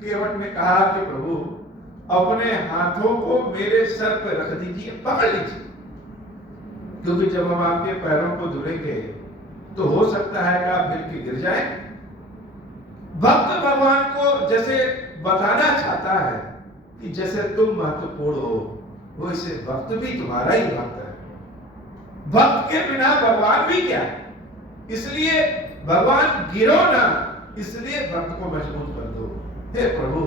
केवट ने कहा कि प्रभु अपने हाथों को मेरे सर पर रख दीजिए, पकड़ लीजिए, क्योंकि जब हम आपके पैरों को धुलेंगे तो हो सकता है कि आप गिर के गिर जाए। भक्त भगवान को जैसे बताना चाहता है कि जैसे तुम महत्वपूर्ण हो, वैसे भक्त भी तुम्हारा ही भक्त है। भक्त के बिना भगवान भी क्या, इसलिए भगवान गिरो ना, इसलिए भक्त को मजबूत कर दो। हे प्रभु,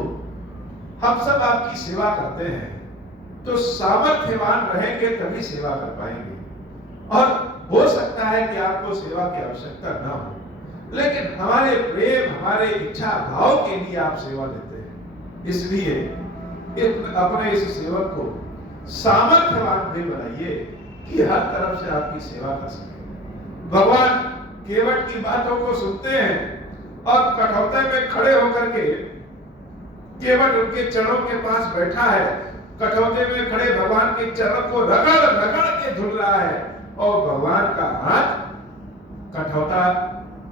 हम सब आपकी सेवा करते हैं तो सामर्थ्यवान रहेंगे तभी सेवा कर पाएंगे। और हो सकता है कि आपको सेवा की आवश्यकता ना हो, लेकिन हमारे प्रेम, हमारे इच्छा भाव के लिए आप सेवा देते हैं। इसलिए अपने इस सेवक को सामर्थ्यवान भी बनाइए कि हर तरफ से आपकी सेवा कर सके। भगवान केवट की बातों को सुनते हैं और कठौते में खड़े होकर के केवट उनके चरणों के पास बैठा है। कठौते में खड़े भगवान के चरणों को रगड़ रगड़ के धुल रहा है और भगवान का हाथ, कठौता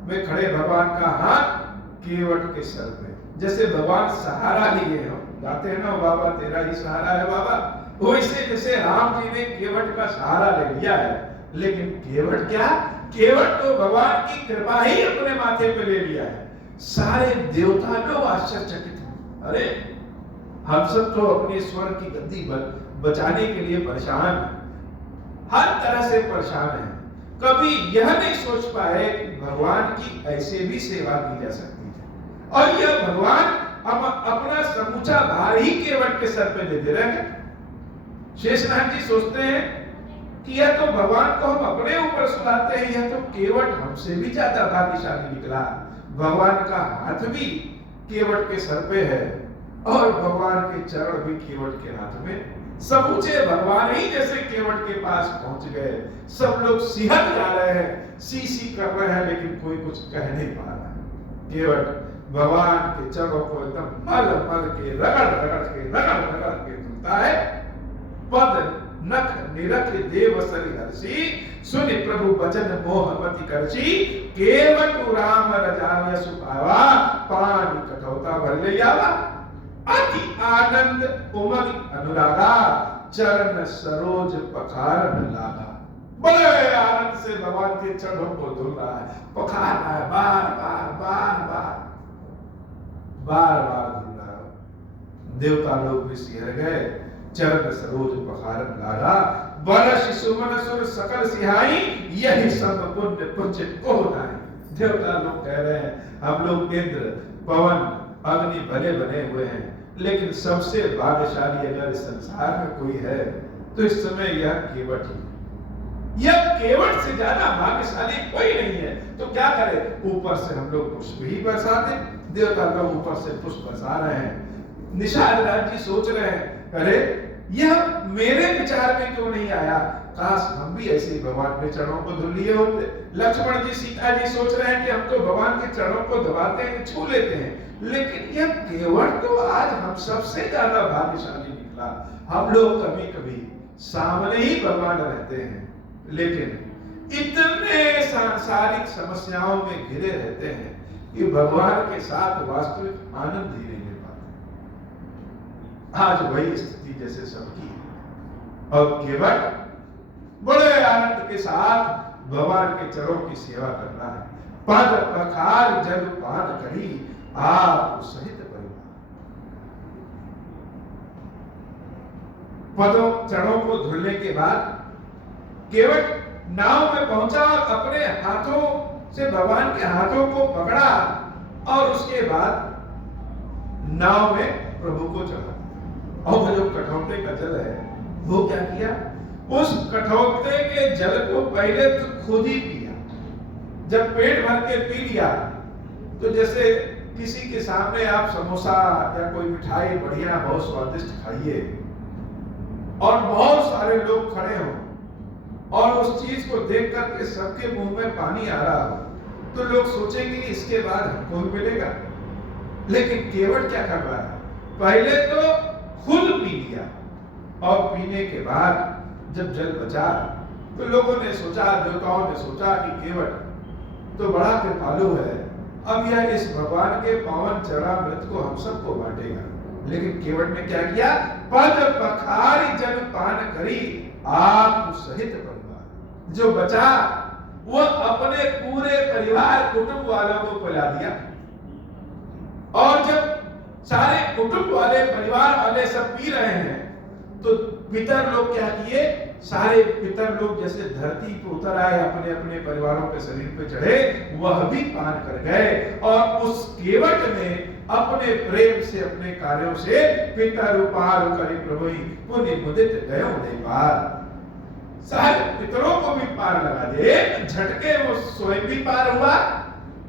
में खड़े भगवान का हाथ केवट के सर पे, जैसे भगवान सहारा लिए हो, गाते हैं ना, बाबा तेरा ही सहारा है बाबा, वैसे जैसे राम जी ने केवट का सहारा ले लिया है। लेकिन केवट क्या, केवट तो भगवान की कृपा ही अपने माथे पे ले लिया है। सारे देवता लोग आश्चर्यचकित हैं, अरे हम सब तो अपने स्वर्ग की गद्दी बचाने के लिए परेशान हैं, हर तरह से परेशान हैं, कभी यह नहीं सोच पाए कि भगवान की ऐसे भी सेवा की जा सकती है। और यह भगवान अपना समूचा भार ही केवट के सर पे दे दे रहे हैं। शेषनाग जी सोचते हैं कि यह तो भगवान को हम अपने ऊपर सुलाते हैं, यह तो केवट हमसे भी ज्यादा भाग्यशाली निकला। भगवान का हाथ भी केवट के सर पे है और भगवान के चरण भी केवट के हाथ में। समूचे भगवान ही जैसे केवट के पास पहुंच गए। सब लोग सिहर जा रहे हैं, सी सी कर रहे हैं, लेकिन कोई कुछ कह नहीं पा रहा है। केवट भगवान के चरणों को एकदम मल मल के रगड़ रगड़ के धुलता है। पद नख निरख देव सरि हर्षि, सुनि प्रभु बचन मोहमति करछि, केवट राम रजाय सुपावा, पानी कठौता भर ले आवा, अति आनंद उमंग अनुरागा, चरण सरोज पखारन लागा। बड़े आनंद से भगवान के चरणों को धुल रहा है, पखार रहा है, बार बार धुल रहा है। देवता लोग भी सिहर गए। चरण सरोज पखारन लागा, बरस सुमन सुर सकल सिहाई, यही सब पुण्य पुंज को नाहि। देवता लोग कह रहे हैं हम लोग इंद्र, पवन, अग्नि भले बने हुए हैं, लेकिन सबसे भाग्यशाली अगर इस संसार में कोई है तो इस समय यह केवट ही। यह केवट से ज्यादा भाग्यशाली कोई नहीं है। तो क्या करें, ऊपर से हम लोग पुष्प ही बरसा दें। देवता लोग ऊपर से पुष्प बरसा रहे हैं। निषाद राज जी सोच रहे हैं, अरे यह मेरे विचार में क्यों नहीं आया, काश हम भी ऐसे ही भगवान के चरणों को धुल लिए होते। लक्ष्मण जी, सीता जी सोच रहे हैं कि हम तो भगवान के चरणों को दबाते हैं, छू लेते हैं, लेकिन यह केवट तो आज हम सबसे ज्यादा भाग्यशाली निकला। हम लोग कभी कभी सामने ही भगवान रहते हैं, लेकिन इतने सांसारिक समस्याओं में घिरे रहते हैं कि भगवान के साथ वास्तविक आनंद ही नहीं ले पाते। आज वही स्थिति जैसे सबकी है। और केवट बड़े आनंद के साथ भगवान के चरणों की सेवा कर रहा है। पद पखार जल पान करी, आप सहित परिवार। पदों चरणों को धुलने के बाद केवट नाव में पहुंचा और अपने हाथों से भगवान के हाथों को पकड़ा और उसके बाद नाव में प्रभु को चढ़ा। और वो जो कठौते का जल है वो क्या किया, उस कठौते के जल को पहले तो खुद ही पिया। जब पेट भर के पी लिया तो जैसे किसी के सामने आप समोसा या कोई मिठाई बढ़िया बहुत स्वादिष्ट खाइए और बहुत सारे लोग खड़े हों और उस चीज को देख करके सबके मुंह में पानी आ रहा हो, तो लोग सोचेंगे कि इसके बाद हमको भी मिलेगा। लेकिन केवट क्या कर रहा है, पहले तो खुद पी लिया और पीने के बाद जब जल बचा तो लोगों ने सोचा, देवताओं ने सोचा कि केवट तो बड़ा कृपालु है, अब यह इस भगवान के पावन चरणामृत को हम सबको बांटेगा। लेकिन केवट ने क्या किया? पद पखारी जन पान करी आप सहित परिवार। जो बचा वो अपने पूरे परिवार कुटुंब वालों को पिला दिया। और जब सारे कुटुंब वाले परिवार वाले सब पी रहे हैं तो पितर लोग क्या किए? सारे पितर लोग जैसे धरती पर उतर आए, अपने अपने परिवारों के शरीर पे चढ़े, वह भी पान कर गए। और उस केवट ने अपने प्रेम से, अपने कार्यों से पितर उपार करी प्रभु पुण्य मुदित गयो नहीं पार। सारे पितरों को भी पार लगा दे, झटके वो स्वयं भी पार हुआ,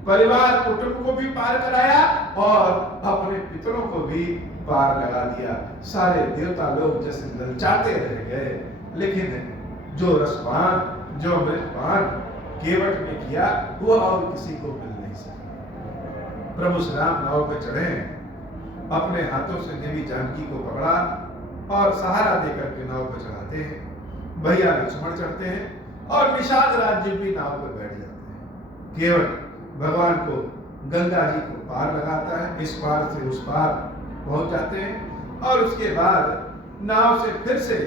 परिवार कुटुंब को भी पार कराया और अपने पितरों को भी पार लगा दिया। सारे देवता लोग जैसे ललचाते रह गए। लेकिन जो रसपान, जो अमृतपान केवट ने किया वो और किसी को मिल नहीं सका। प्रभु श्री राम नाव पे चढ़े, अपने हाथों से देवी जानकी को पकड़ा और सहारा देकर के नाव पे चढ़ाते हैं। भैया लक्ष्मण चढ़ते हैं और निषाद राज्य भी नाव पर बैठ जाते हैं। केवट भगवान को, गंगा जी को पार लगाता है, इस पार से उस पार पहुंच जाते हैं। और उसके बाद नाव से फिर से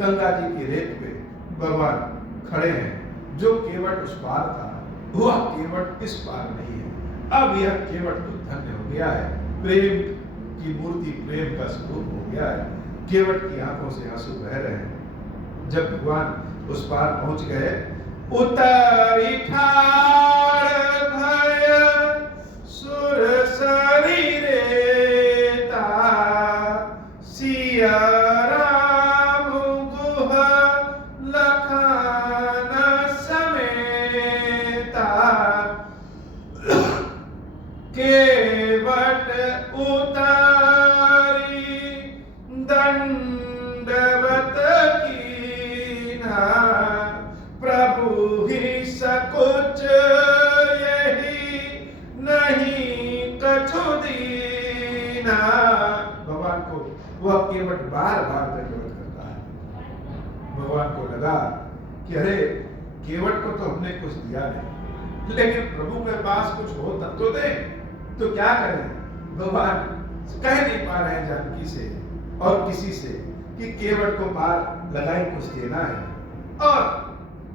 गंगा जी की रेत पे भगवान खड़े हैं। जो केवट उस पार था वह केवट इस पार नहीं है। अब यह केवट तो धन्य हो गया है, प्रेम की मूर्ति, प्रेम का स्वरूप हो गया है। केवट की आंखों से आंसू बह रहे हैं। जब भगवान उस पार पहुंच गए, उतरी ठाड़ भय सुर शरीरेता सिया राम गुह लखन समेता केवट उतारी दंडवत कीना प्रभु ही सकुच यही नहीं कछु दीना। भगवान को वह केवट बार बार दंडवत करता है। भगवान को लगा कि अरे केवट को तो हमने कुछ दिया नहीं, लेकिन प्रभु के पास कुछ हो तब तो दे। तो क्या करें? भगवान कह नहीं पा रहे हैं जानकी से और किसी से कि केवट को पार लगाई कुछ देना है, और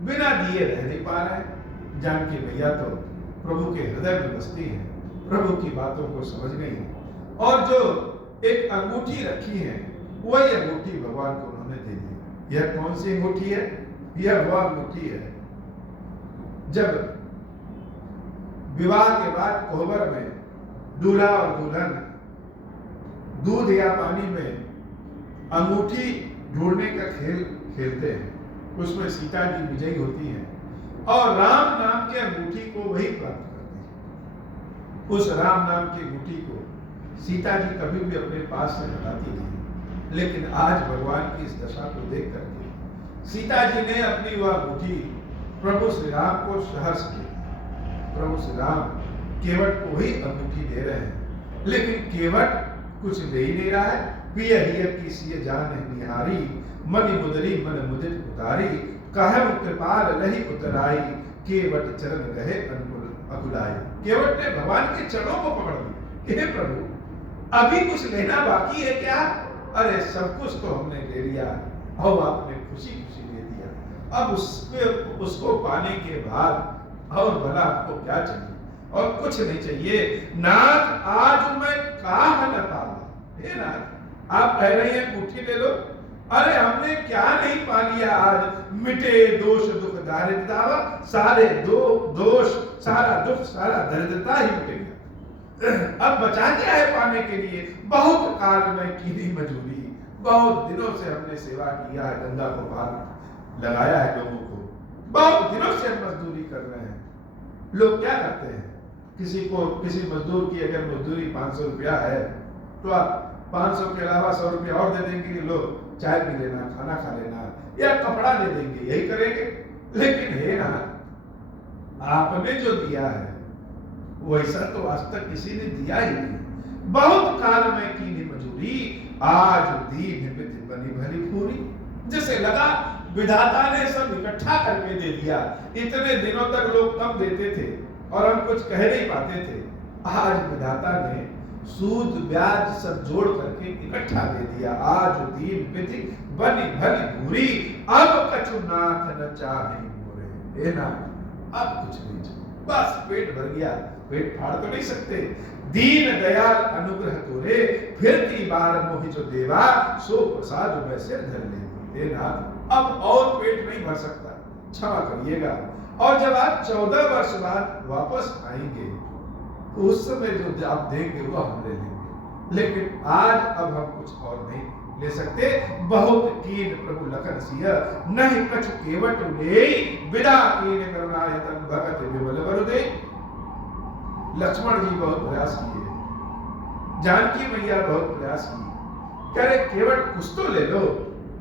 बिना दिए रह नहीं पा रहे हैं। जानकी भैया तो प्रभु के हृदय में बसती है, प्रभु की बातों को समझ गई है, और जो एक अंगूठी रखी है वही अंगूठी भगवान को उन्होंने दे दी। यह कौन सी अंगूठी है? यह वह अंगूठी है जब विवाह के बाद कोहबर में दूल्हा और दुल्हन दूध या पानी में अंगूठी ढूंढने का खेल खेलते हैं। उसमें सीता जी विजयी होती हैं और राम नाम के अंगूठी को वही प्राप्त करती है। उस राम नाम की अंगूठी को सीता जी कभी भी अपने पास से हटाती नहीं। लेकिन आज भगवान की इस दशा को देख करके सीता जी ने अपनी वह अंगूठी प्रभु श्री राम को सहर्ष की। प्रभु श्री राम केवट को ही अंगूठी दे रहे हैं, लेकिन केवट कुछ दे ही नहीं रहा है। पिय हिय की सिय जान निहारी मनि मुदरी मन मुदित उतारी कहम कृपाल लहि उतराई केवट चरण गहे अनुकूल अकुलाई। केवट ने भगवान के चरणों को पकड़ लिया। हे प्रभु अभी कुछ लेना बाकी है क्या? अरे सब कुछ तो हमने ले लिया और आपने खुशी खुशी दे दिया। अब उसको पाने के बाद और भला आपको क्या चाहिए? और कुछ नहीं चाहिए। नाथ आज मैं काह न पावा। हे नाथ आप कह रहे हैं अंगूठी ले लो, अरे हमने क्या नहीं पा लिया आज? मिटे दोष दुख दारिद्रता, सारे दोष, सारा दुख, सारा दरिद्रता ही मिटेगा। अब बचा क्या है पाने के लिए? बहुत काल में कीनी मजूरी, बहुत दिनों से हमने सेवा किया है, गंगा को पार लगाया है लोगों को, बहुत दिनों से हम मजदूरी कर रहे हैं। लोग क्या करते हैं? किसी मजदूर की अगर मजदूरी 500 रुपया है तो आप 500 के अलावा 100 रुपया और दे देंगे कि लो चाय पी लेना, खाना खा लेना या कपड़ा दे देंगे, यही करेंगे। लेकिन हे ना, आपने जो दिया है वैसा तो आज तक किसी ने दिया ही नहीं। बहुत काल में कीनी मजूरी आज दीन मित बनी भली पूरी। जैसे लगा विधाता ने सब इकट्ठा करके दे दिया। इतने दिनों तक लोग कम देते थे, और हम कुछ कह नहीं पाते थे। आज विधाता ने सूद ब्याज सब जोड़ करके इकट्ठा दे दिया। आज दीन विधि बनी भली बुरी, अब कछु नाथ न चाहे मोरे। ना अब कुछ नहीं चाहिए, बस पेट भर गया, पेट फाड़ तो नहीं सकते। दीन दयाल अनुग्रह तोरे, फिरती बार मोहि जो देवा, सो प्रसाद में सिर धर ले। नाथ अब और पेट नहीं भर सकता, क्षमा करिएगा। और जब आप 14 वर्ष बाद वापस आएंगे तो उस समय जो आप देंगे वो हम ले लेंगे, लेकिन आज अब हम कुछ और नहीं ले सकते। बहुत कीन प्रभु लखन सिया, नहीं कछु केवट ले, विदा कीन करुणायतन भगत विमल वरुदे। लक्ष्मण जी बहुत प्रयास किए, जानकी मैया बहुत प्रयास की, कह रहे केवट कुछ तो ले लो,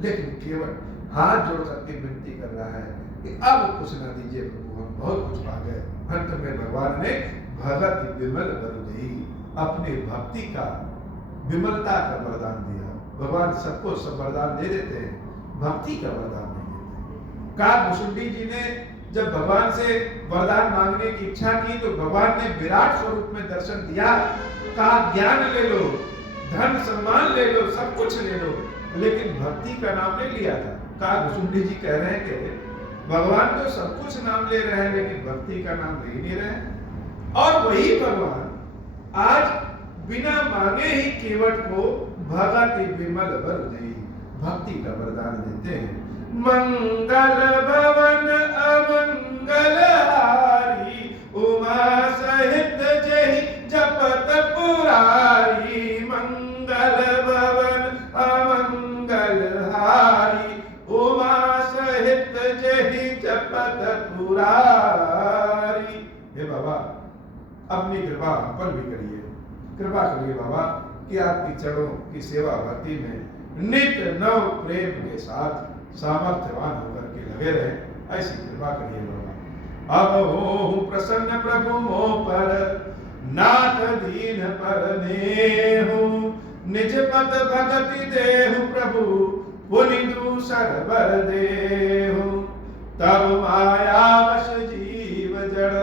लेकिन केवट हाथ जोड़ करके विनती कर रहा है कि अब कुछ ना दीजिए प्रभु, हम बहुत कुछ पा गए। अंत में भगवान ने भगत विमल वरुदे, अपने भक्ति का, विमलता का वरदान दिया। भगवान सबको सब वरदान दे देते हैं, भक्ति का वरदान नहीं देते। काकभुसुंडी जी ने जब भगवान से वरदान मांगने की इच्छा की तो भगवान ने विराट स्वरूप में दर्शन दिया। कहा ज्ञान ले लो, धन सम्मान ले लो, सब कुछ ले लो, लेकिन भक्ति का नाम नहीं लिया था। काकभुसुंडी जी कह रहे हैं कि भगवान तो सब कुछ नाम ले रहे हैं, लेकिन भक्ति का नाम ले नहीं रहे। और वही भगवान आज बिना मांगे ही केवट को भगत विमल वरुदे, भक्ति का वरदान देते हैं। मंगल भवन अमंगल हारी, उमा सहित जहि जपत पुरारी। मंगल भवन अमंगल हारी, उमा सहित जहि जपत पुरारी। हे बाबा अपनी कृपा हम पर भी करिए, कृपा करिए बाबा कि आपकी चरणों की सेवा भक्ति में नित्य नव प्रेम के साथ सामर्थ्यवान होकर के लगे रहे, ऐसी कृपा करिए बाबा। अब हो प्रसन्न प्रभु मोह पर, नाथ दीन पर नेहु, निज पद भगति देहु प्रभु, पुनि दूसर बर देहु। तब माया वश जीव जड़,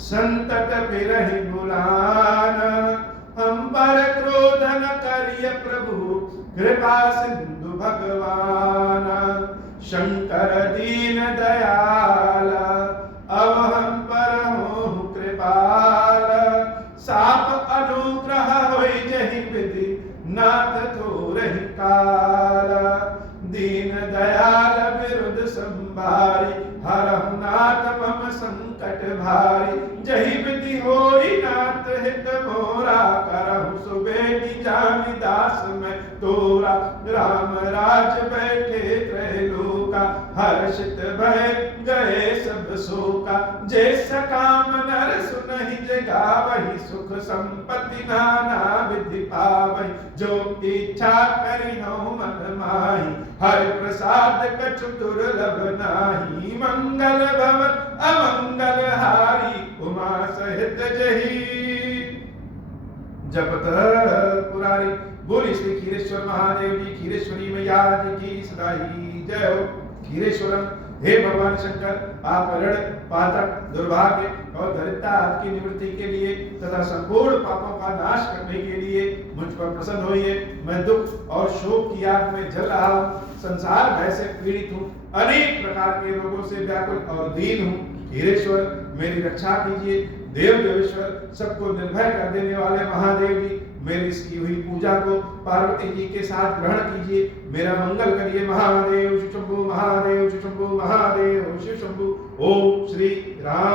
संतत बिरहि बुलाना। हम पर क्रोध न करिय प्रभु, कृपा सिंधु भगवान। शंकर दीन दयाला, अब हम पर हो कृपाल। साप अनुग्रह होई जहि विधि, नाथ थोरहि काला। दीन दयाल विरुद्ध संभारी, हरहु नाथ मम संकट भारी। जहि विधि होई नाथ हित मोरा, करहु सुबेटी जानि दास मैं तोरा। राम राज बैठे त्रैलोका, हर्षित भय गए सब शोका। जैसा काम नर सुनहि जगावहि, सुख संपत्ति नाना विधि पावहि। जो इच्छा करिहु मन माहि, हरि प्रसाद कछु दुर्लभ नाही। मंगल भवन अमंगल हारी, उमा सहित जहि जपत पुरारी। बोली श्री खीरेश्वर महादेव जी, खीरेश्वरी मैया की सदा ही जय हो। खीरेश्वरम, हे भगवान शंकर, आप ऋण पातक दुर्भाग्य और दरिद्रता आपकी निवृत्ति के लिए तथा संपूर्ण पापों का नाश करने के लिए मुझ पर प्रसन्न होइए। मैं दुख और शोक की आग में जल रहा हूँ, संसार भय से पीड़ित हूँ, अनेक प्रकार के रोगों से व्याकुल और दीन हूँ। खीरेश्वर मेरी रक्षा कीजिए। देव देवेश्वर, सबको निर्भय कर देने वाले महादेव जी, मेरी इसकी हुई पूजा को पार्वती जी के साथ ग्रहण कीजिए, मेरा मंगल करिए। महादेव शिव शंभु, महादेव शिव शंभु, महादेव शिव शंभु। ओम श्री राम